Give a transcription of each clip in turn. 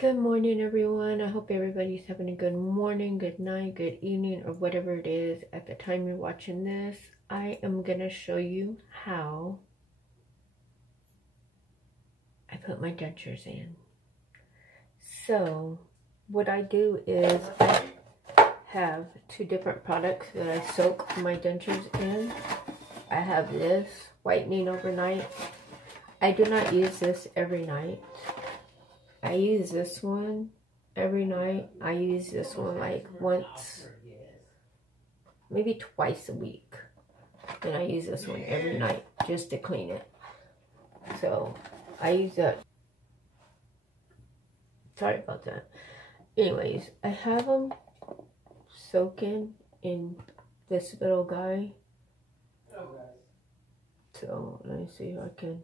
Good morning, everyone. I hope everybody's having a good morning, good night, good evening, or whatever it is at the time you're watching this. I am going to show you how I put my dentures in. So, what I do is I have two different products that I soak my dentures in. I have this, whitening overnight. I do not use this every night. I use this one every night. I use this one like once, maybe twice a week. And I use this one every night just to clean it. So I use that. Sorry about that. Anyways, I have them soaking in this little guy. So let me see if I can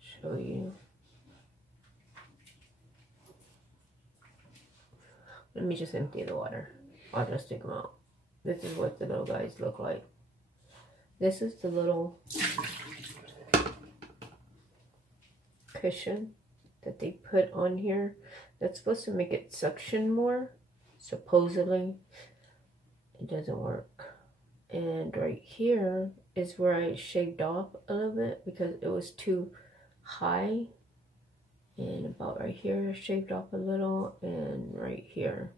show you. Let me just empty the water. I'll just take them out. This is what the little guys look like. This is the little cushion that they put on here. That's supposed to make it suction more. Supposedly, it doesn't work. And right here is where I shaved off a little bit because it was too high. And about right here, shaved off a little, and right here.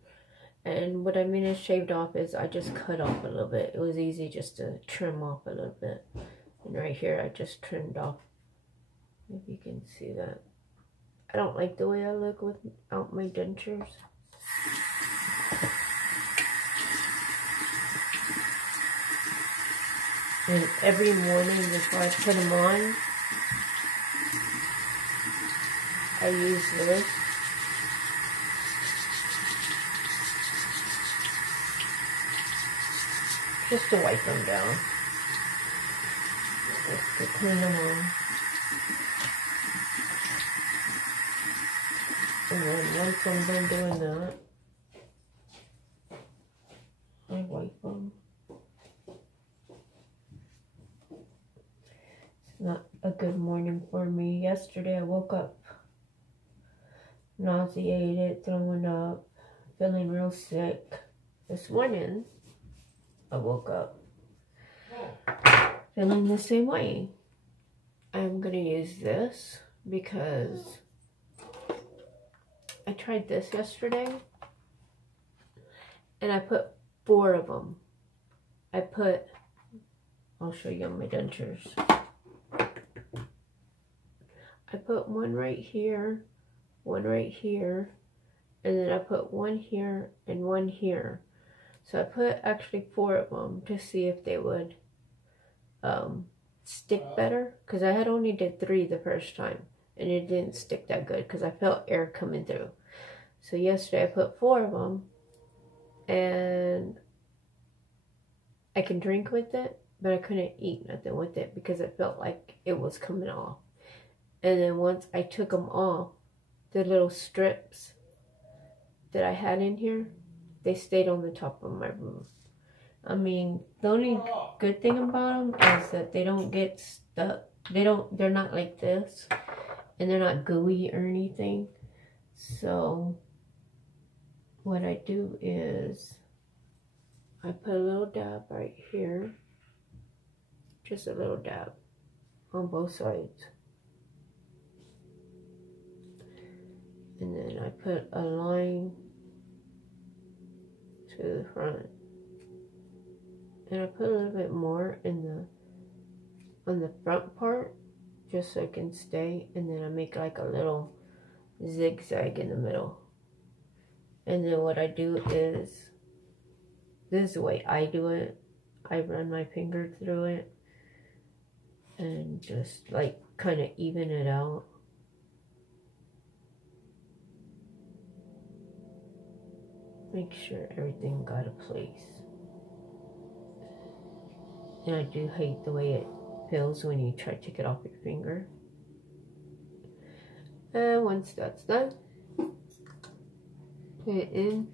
And what I mean is shaved off is I just cut off a little bit. It was easy just to trim off a little bit. And right here, I just trimmed off. If you can see that. I don't like the way I look without my dentures. And every morning before I put them on, I use this. Just to wipe them down. Just to clean them off. And then once I'm done doing that, I wipe them. It's not a good morning for me. Yesterday I woke up nauseated, throwing up, feeling real sick. This morning, I woke up feeling the same way. I'm going to use this because I tried this yesterday and I put 4 of them. I'll show you on my dentures. I put one right here, one right here, and then I put one here and one here. So I put actually 4 of them to see if they would stick better, because I had only did 3 the first time and it didn't stick that good because I felt air coming through. So yesterday I put 4 of them and I can drink with it, but I couldn't eat nothing with it because it felt like it was coming off. And then once I took them off, the little strips that I had in here, they stayed on the top of my roof. I mean, the only good thing about them is that they don't get stuck. They're not like this, and they're not gooey or anything. So what I do is I put a little dab right here, just a little dab on both sides. And then I put a line to the front. And I put a little bit more on the front part, just so it can stay. And then I make like a little zigzag in the middle. And then what I do is, this is the way I do it. I run my finger through it and just like kind of even it out. Make sure everything got a place. And I do hate the way it feels when you try to take it off your finger. And once that's done, put it in.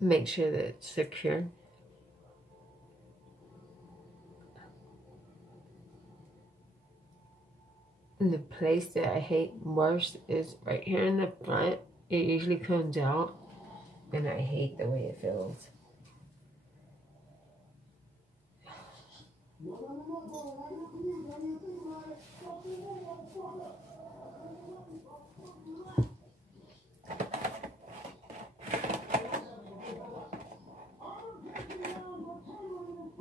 make sure that it's secure. And the place that I hate worst is right here in the front. It usually comes out, and I hate the way it feels.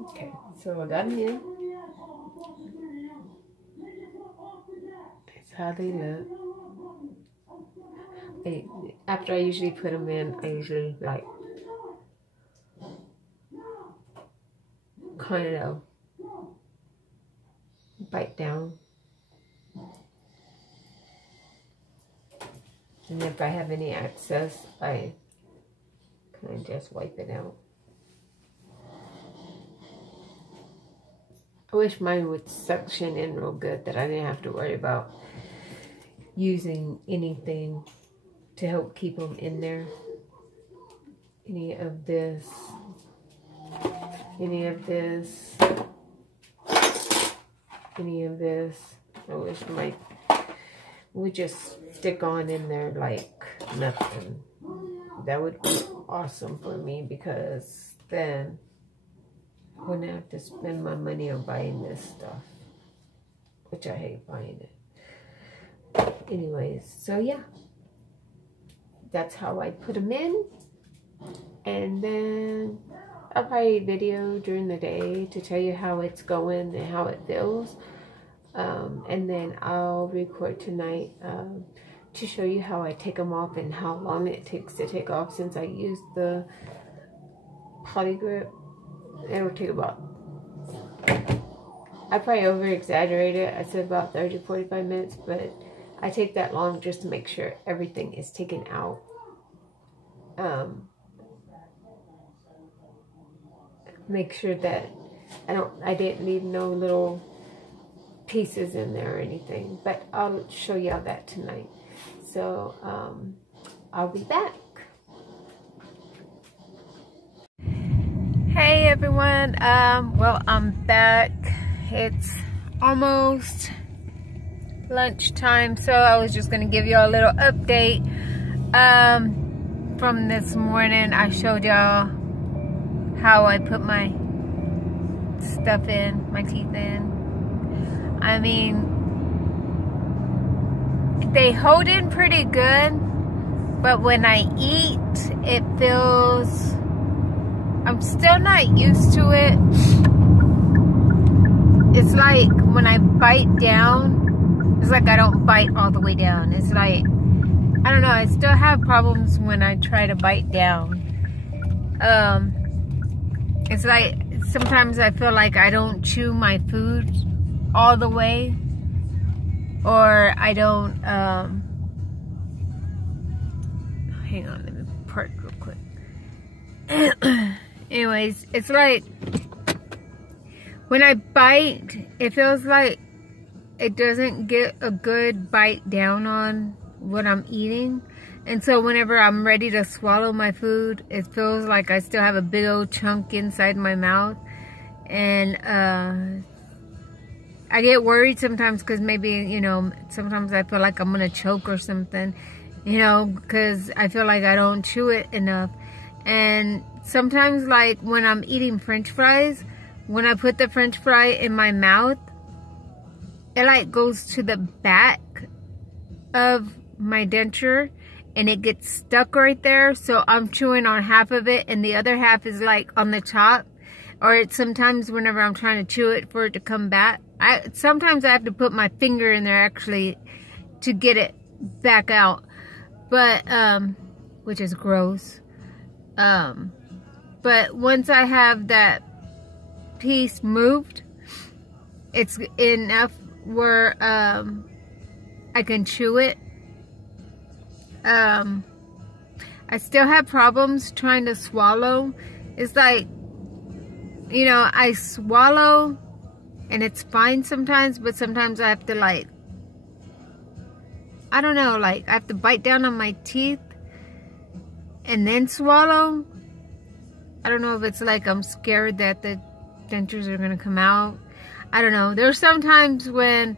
Okay, so I got them in. That's how they look. After I usually put them in, I usually like kind of bite down. And if I have any excess, I kind of just wipe it out. I wish mine would suction in real good, that I didn't have to worry about using anything to help keep them in there. Any of this. Any of this. Any of this. I wish mine would just stick on in there like nothing. That would be awesome for me, because then I wouldn't have to spend my money on buying this stuff, which I hate buying it. But anyways, so yeah, that's how I put them in. And then I'll probably video during the day to tell you how it's going and how it feels. And then I'll record tonight to show you how I take them off and how long it takes to take off, since I used the poly grip. It'll take about, I probably over exaggerated. I said about 30 to 45 minutes, but I take that long just to make sure everything is taken out. Make sure that I didn't leave no little pieces in there or anything, but I'll show y'all that tonight. So I'll be back. Hey everyone, well, I'm back. It's almost lunchtime, so I was just gonna give y'all a little update from this morning. I showed y'all how I put my stuff in, my teeth in. I mean, they hold in pretty good, but when I eat, it feels, I'm still not used to it. It's like when I bite down, it's like I don't bite all the way down. It's like, I don't know, I still have problems when I try to bite down. It's like, sometimes I feel like I don't chew my food all the way, or I don't, hang on, let me park real quick. Anyways, it's like, when I bite, it feels like it doesn't get a good bite down on what I'm eating. And so whenever I'm ready to swallow my food, it feels like I still have a big old chunk inside my mouth. And I get worried sometimes because maybe, you know, sometimes I feel like I'm going to choke or something, you know, because I feel like I don't chew it enough. And sometimes, like, when I'm eating French fries, when I put the French fry in my mouth, it, like, goes to the back of my denture, and it gets stuck right there. So I'm chewing on half of it, and the other half is, like, on the top. Or it's sometimes whenever I'm trying to chew it for it to come back, sometimes I have to put my finger in there, actually, to get it back out. But, which is gross. But once I have that piece moved, it's enough where I can chew it. I still have problems trying to swallow. It's like, you know, I swallow and it's fine sometimes, but sometimes I have to, like, I don't know, like, I have to bite down on my teeth and then swallow. I don't know if it's like I'm scared that the dentures are gonna come out. I don't know. There's sometimes when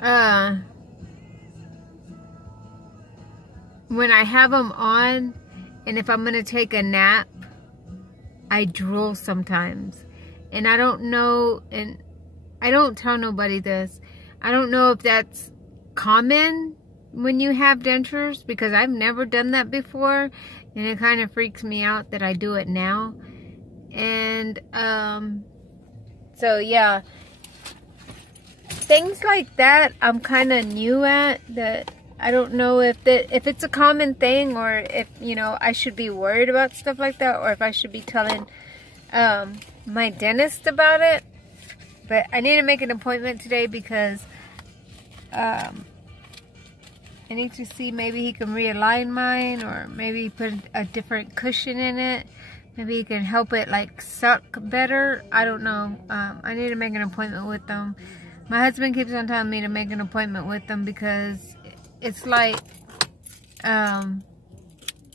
I have them on, and if I'm gonna take a nap, I drool sometimes. And I don't know, and I don't tell nobody this. I don't know if that's common when you have dentures, because I've never done that before, and it kind of freaks me out that I do it now. And so yeah, things like that I'm kind of new at. That I don't know if it's a common thing, or if, you know, I should be worried about stuff like that, or if I should be telling my dentist about it. But I need to make an appointment today because I need to see, maybe he can realign mine, or maybe put a different cushion in it. Maybe he can help it like suck better. I don't know. I need to make an appointment with them. My husband keeps on telling me to make an appointment with them because it's like my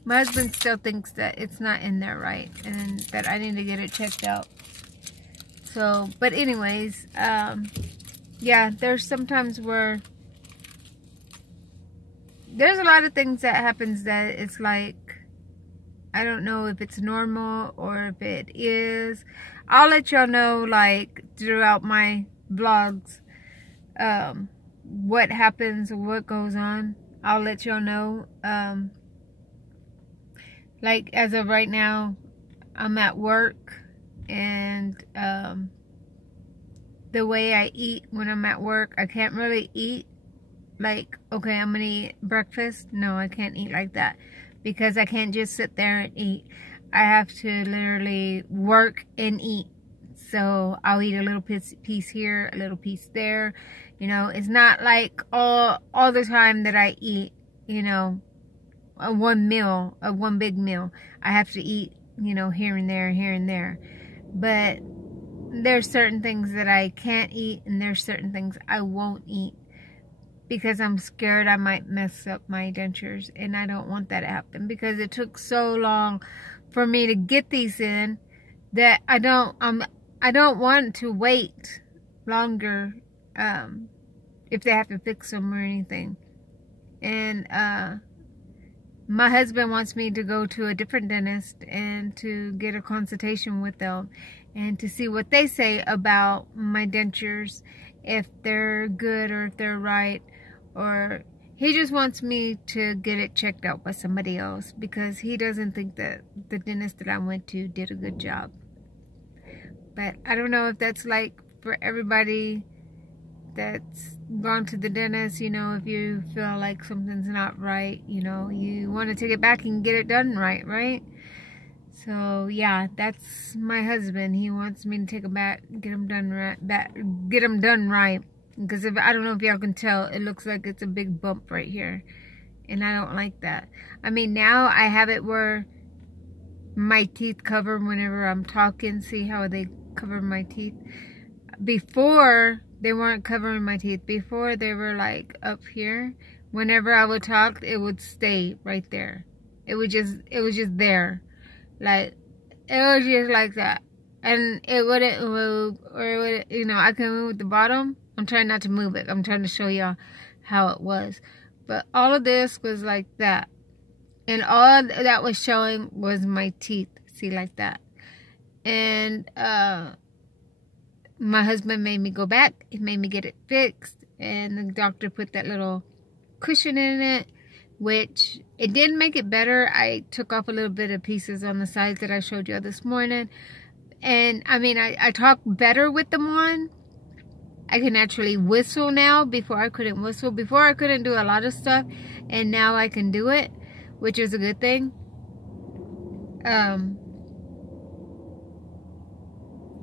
husband still thinks that it's not in there right, and that I need to get it checked out. So, but anyways, yeah, there's sometimes where there's a lot of things that happens that it's like, I don't know if it's normal or if it is. I'll let y'all know, like, throughout my vlogs, what happens or what goes on. I'll let y'all know. Like, as of right now, I'm at work, and the way I eat when I'm at work, I can't really eat like, okay, I'm gonna eat breakfast. No, I can't eat like that, because I can't just sit there and eat. I have to literally work and eat. So I'll eat a little piece here, a little piece there. You know, it's not like all the time that I eat, you know, one big meal. I have to eat, you know, here and there, here and there. But there's certain things that I can't eat, and there's certain things I won't eat, because I'm scared I might mess up my dentures, and I don't want that to happen, because it took so long for me to get these in that I don't want to wait longer if they have to fix them or anything. And my husband wants me to go to a different dentist and to get a consultation with them and to see what they say about my dentures, if they're good or if they're right. Or he just wants me to get it checked out by somebody else, because he doesn't think that the dentist that I went to did a good job. But I don't know if that's like for everybody that's gone to the dentist. You know, if you feel like something's not right, you know, you want to take it back and get it done right? So yeah, that's my husband. He wants me to take it back, get them done right. Because if I don't know if y'all can tell, it looks like it's a big bump right here, and I don't like that. I mean, now I have it where my teeth cover whenever I'm talking. See how they cover my teeth? Before, they weren't covering my teeth. Before, they were like up here. Whenever I would talk, it would stay right there. It was just there. Like, it was just like that. And it wouldn't move, or it would, you know, I can move the bottom. I'm trying not to move it. I'm trying to show y'all how it was. But all of this was like that. And all that was showing was my teeth. See, like that. And my husband made me go back. He made me get it fixed. And the doctor put that little cushion in it, which it didn't make it better. I took off a little bit of pieces on the sides that I showed you this morning. And I mean, I talk better with them on. I can actually whistle now. Before I couldn't whistle. Before I couldn't do a lot of stuff, and now I can do it, which is a good thing.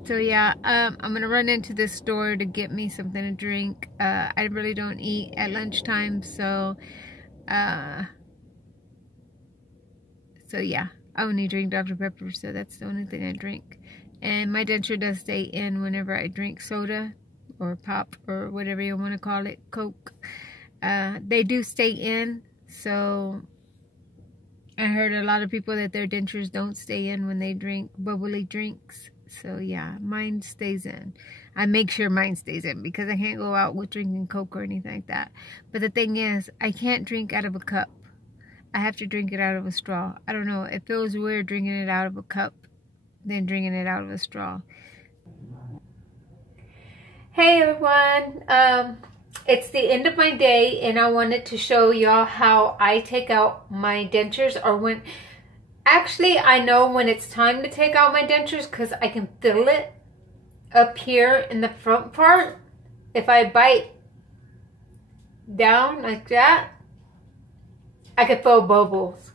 So yeah, I'm gonna run into this store to get me something to drink. I really don't eat at lunchtime, so yeah, I only drink Dr. Pepper, so that's the only thing I drink. And my denture does stay in whenever I drink soda or pop or whatever you want to call it, Coke. They do stay in, so I heard a lot of people that their dentures don't stay in when they drink bubbly drinks. So yeah, mine stays in. I make sure mine stays in because I can't go out with drinking Coke or anything like that. But the thing is, I can't drink out of a cup. I have to drink it out of a straw. I don't know. It feels weird drinking it out of a cup than drinking it out of a straw. Hey everyone. It's the end of my day and I wanted to show y'all how I take out my dentures, or when actually I know when it's time to take out my dentures because I can feel it up here in the front part. If I bite down like that, I can feel bubbles.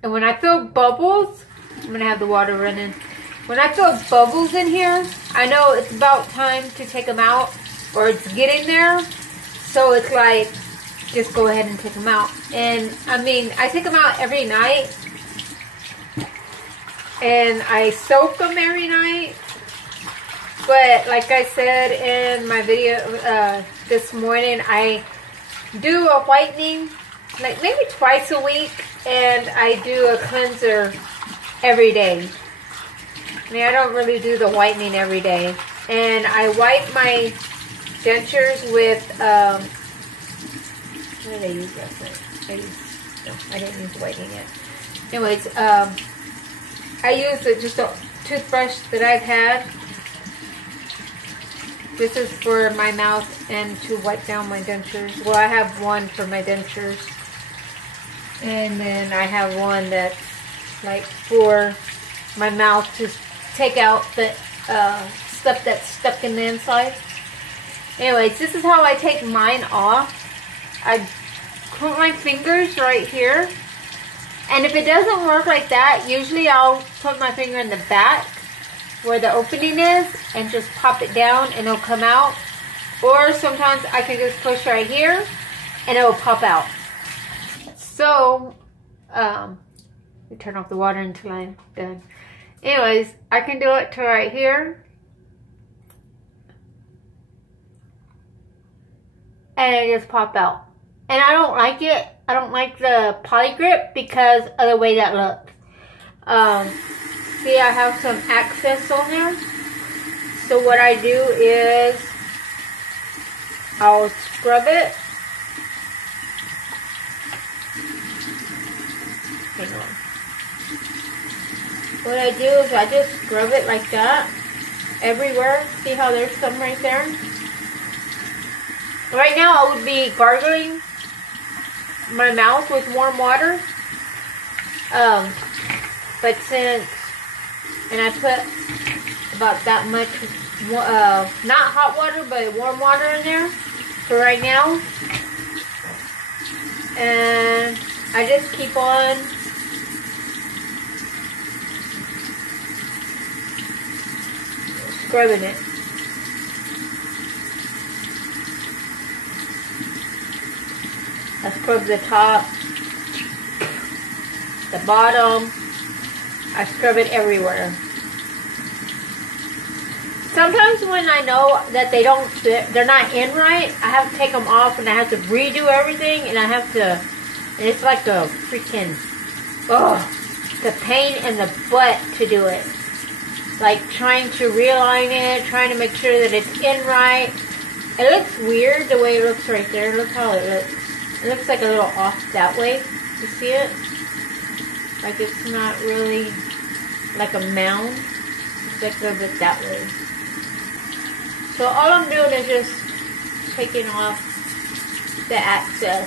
And when I feel bubbles, I'm gonna have the water running. When I feel bubbles in here, I know it's about time to take them out, or it's getting there. So it's like, just go ahead and take them out. And I mean, I take them out every night. And I soak them every night. But like I said in my video this morning, I do a whitening like maybe twice a week. And I do a cleanser every day. I mean, I don't really do the whitening every day. And I wipe my dentures with, what did I use last night? No, I didn't use whitening yet. Anyways, I use just a toothbrush that I've had. This is for my mouth and to wipe down my dentures. Well, I have one for my dentures. And then I have one that's like for my mouth to take out the stuff that's stuck in the inside. Anyways, this is how I take mine off. I put my fingers right here. And if it doesn't work like that, usually I'll put my finger in the back where the opening is and just pop it down and it'll come out. Or sometimes I can just push right here and it will pop out. So, let me turn off the water until I'm done. Anyways, I can do it to right here. And it just pop out. And I don't like it. I don't like the poly grip because of the way that looks. See, I have some excess on there. So what I do is I'll scrub it. Hang on. What I do is I just scrub it like that everywhere. See how there's some right there? Right now I would be gargling my mouth with warm water. But since, and I put about that much, not hot water, but warm water in there for right now. And I just keep on scrubbing it. I scrub the top, the bottom. I scrub it everywhere. Sometimes when I know that they don't fit, they're not in right, I have to take them off and I have to redo everything, and I have to, and it's like a freaking, the pain in the butt to do it. Like trying to realign it, trying to make sure that it's in right. It looks weird the way it looks right there. Look how it looks. It looks like a little off that way. You see it? Like it's not really like a mound. It's like a little bit that way. So all I'm doing is just taking off the excess.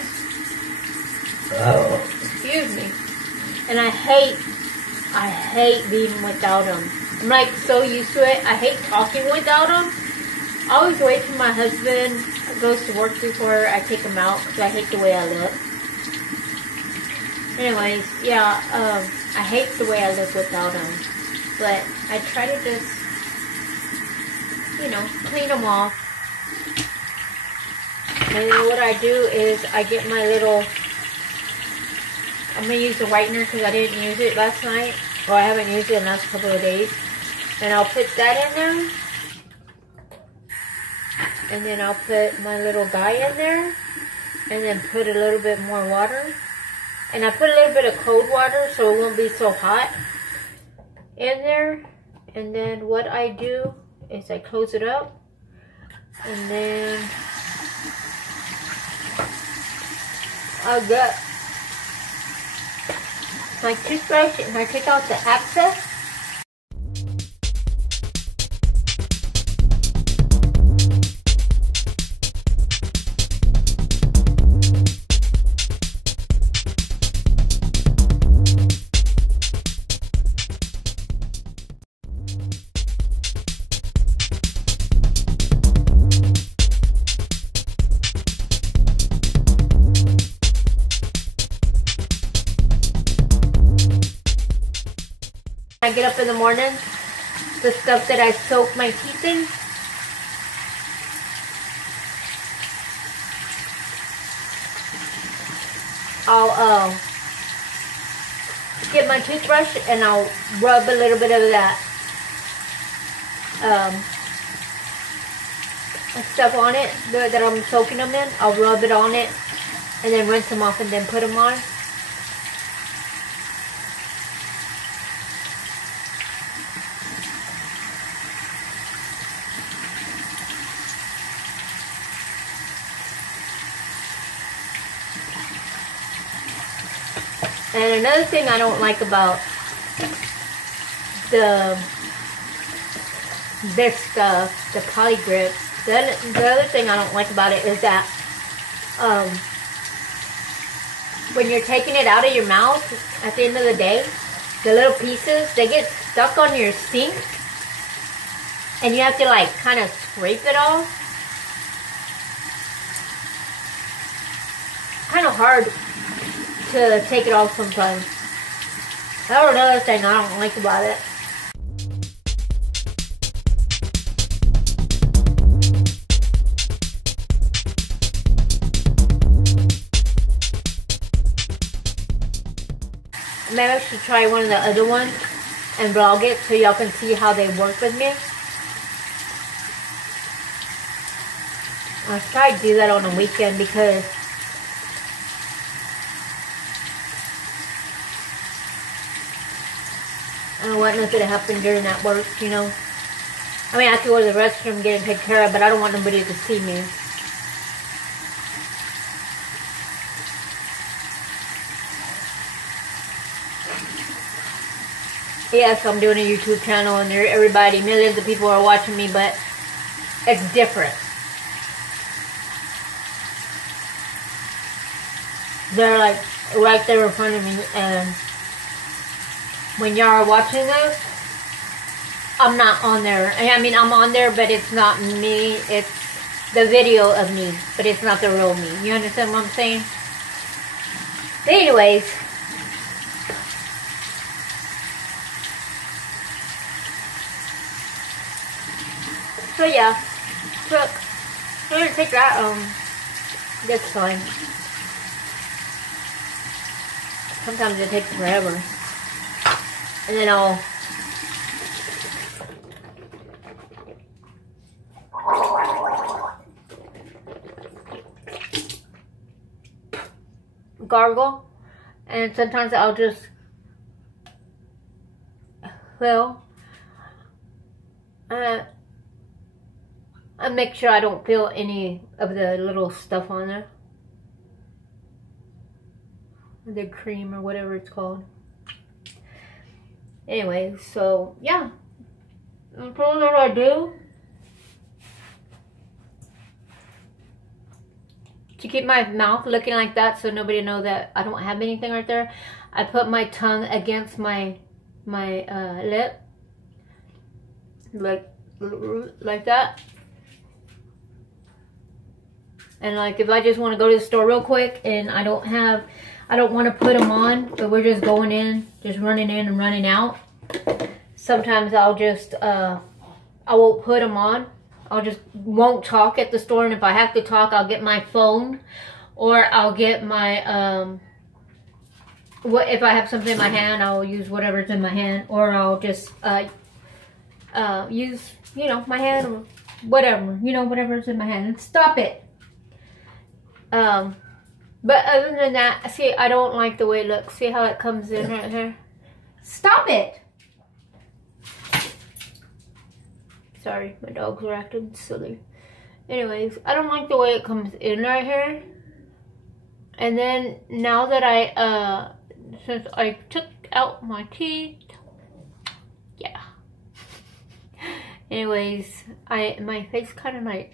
Excuse me. And I hate being without them. I'm like so used to it. I hate talking without them. I always wait till my husband goes to work before I take him out because I hate the way I look. Anyways, yeah, I hate the way I look without them. But I try to just, you know, clean them off. And then what I do is I get my little, I'm going to use the whitener because I didn't use it last night. Or I haven't used it in the last couple of days. And I'll put that in there. And then I'll put my little guy in there. And then put a little bit more water. And I put a little bit of cold water so it won't be so hot in there. And then what I do is I close it up. And then I get my toothbrush and I take out the excess. I get up in the morning, the stuff that I soak my teeth in, I'll get my toothbrush and I'll rub a little bit of that stuff on it that I'm soaking them in. I'll rub it on it and then rinse them off and then put them on. And another thing I don't like about this stuff, the poly grip, the other thing I don't like about it is that when you're taking it out of your mouth at the end of the day, the little pieces, they get stuck on your sink and you have to like kind of scrape it off. Kind of hard to take it off sometimes. That's another thing I don't like about it. Maybe I should try one of the other ones and vlog it so y'all can see how they work with me. I'll try to do that on a weekend because I don't want nothing to happen during that work, you know. I mean, I have to go to the restroom and get it taken care of, but I don't want nobody to see me. Yes, I'm doing a YouTube channel and everybody, millions of people are watching me, but it's different. They're like right there in front of me, and when y'all are watching this, I'm not on there. I mean, I'm on there, but it's not me. It's the video of me, but it's not the real me. You understand what I'm saying? Anyways, so yeah, I'm gonna take that this time. Sometimes it takes forever. And then I'll gargle, and sometimes I'll just I make sure I don't feel any of the little stuff on there, the cream or whatever it's called. Anyway, so yeah, that's all that I do to keep my mouth looking like that, so nobody know that I don't have anything right there. I put my tongue against my lip, like that. And like if I just want to go to the store real quick and I don't want to put them on, but we're just going in, just running in and running out. Sometimes I'll just, I won't put them on. I'll just won't talk at the store, and if I have to talk, I'll get my phone, or I'll get my, if I have something in my hand, I'll use whatever's in my hand, or I'll just use, you know, my hand, or whatever, you know, whatever's in my hand. Stop it. But other than that, see, I don't like the way it looks. See how it comes in right here? Stop it! Sorry, my dogs are acting silly. Anyways, I don't like the way it comes in right here. And then now that since I took out my teeth, yeah. Anyways, my face kind of like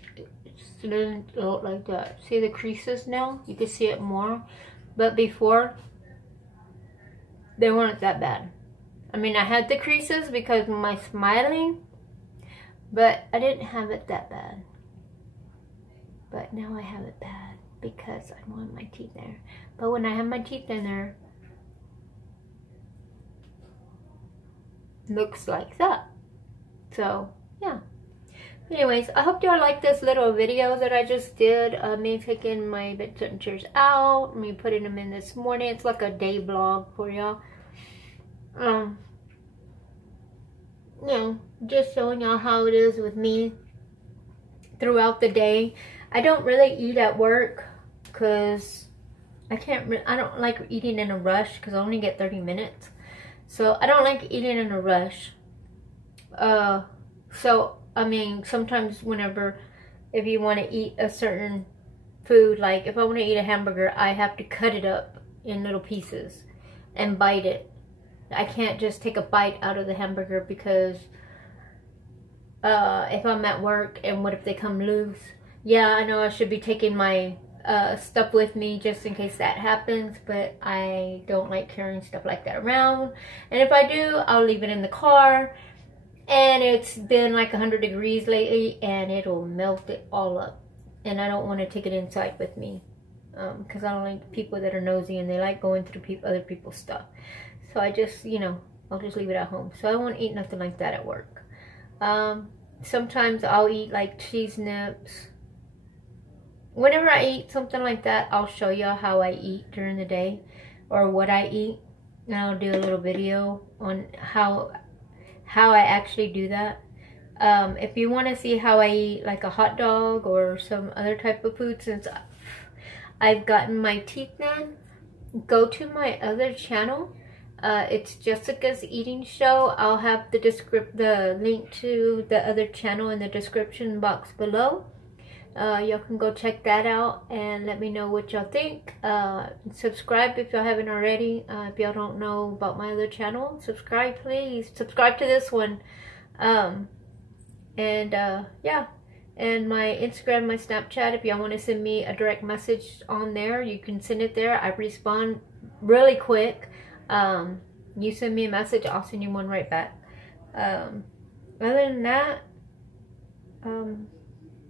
didn't look like that. See the creases now? You can see it more. But before, they weren't that bad. I mean, I had the creases because of my smiling, but I didn't have it that bad. But now I have it bad because I want my teeth there. But when I have my teeth in there, it looks like that. So, yeah. Anyways, I hope y'all like this little video that I just did. Me taking my dentures out, me putting them in this morning. It's like a day vlog for y'all. You know, just showing y'all how it is with me throughout the day. I don't really eat at work because I don't like eating in a rush because I only get 30 minutes. So I don't like eating in a rush. So I mean, sometimes if you want to eat a certain food, like if I want to eat a hamburger, I have to cut it up in little pieces and bite it. I can't just take a bite out of the hamburger because if I'm at work and what if they come loose? Yeah, I know I should be taking my stuff with me just in case that happens, but I don't like carrying stuff like that around. And if I do, I'll leave it in the car. And it's been like 100 degrees lately and it'll melt it all up. And I don't want to take it inside with me. Because I don't like people that are nosy and they like going through other people's stuff. So I just, you know, I'll just leave it at home. So I won't eat nothing like that at work. Sometimes I'll eat like cheese nips. Whenever I eat something like that, I'll show y'all how I eat during the day. Or what I eat. And I'll do a little video on how I actually do that. If you want to see how I eat like a hot dog or some other type of food, since I've gotten my teeth done, go to my other channel. It's Jessica's Eating Show. I'll have the link to the other channel in the description box below. Y'all can go check that out and let me know what y'all think. Subscribe if y'all haven't already. If y'all don't know about my other channel, subscribe please. Subscribe to this one. Yeah. And my Instagram, my Snapchat, if y'all want to send me a direct message on there, you can send it there. I respond really quick. You send me a message, I'll send you one right back. Other than that,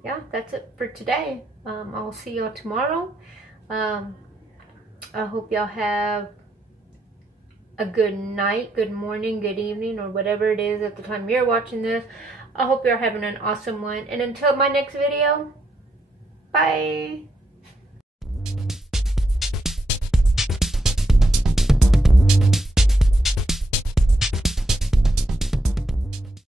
yeah, that's it for today. I'll see y'all tomorrow. I hope y'all have a good night, good morning, good evening, or whatever it is at the time you're watching this. I hope you're having an awesome one. And until my next video, bye.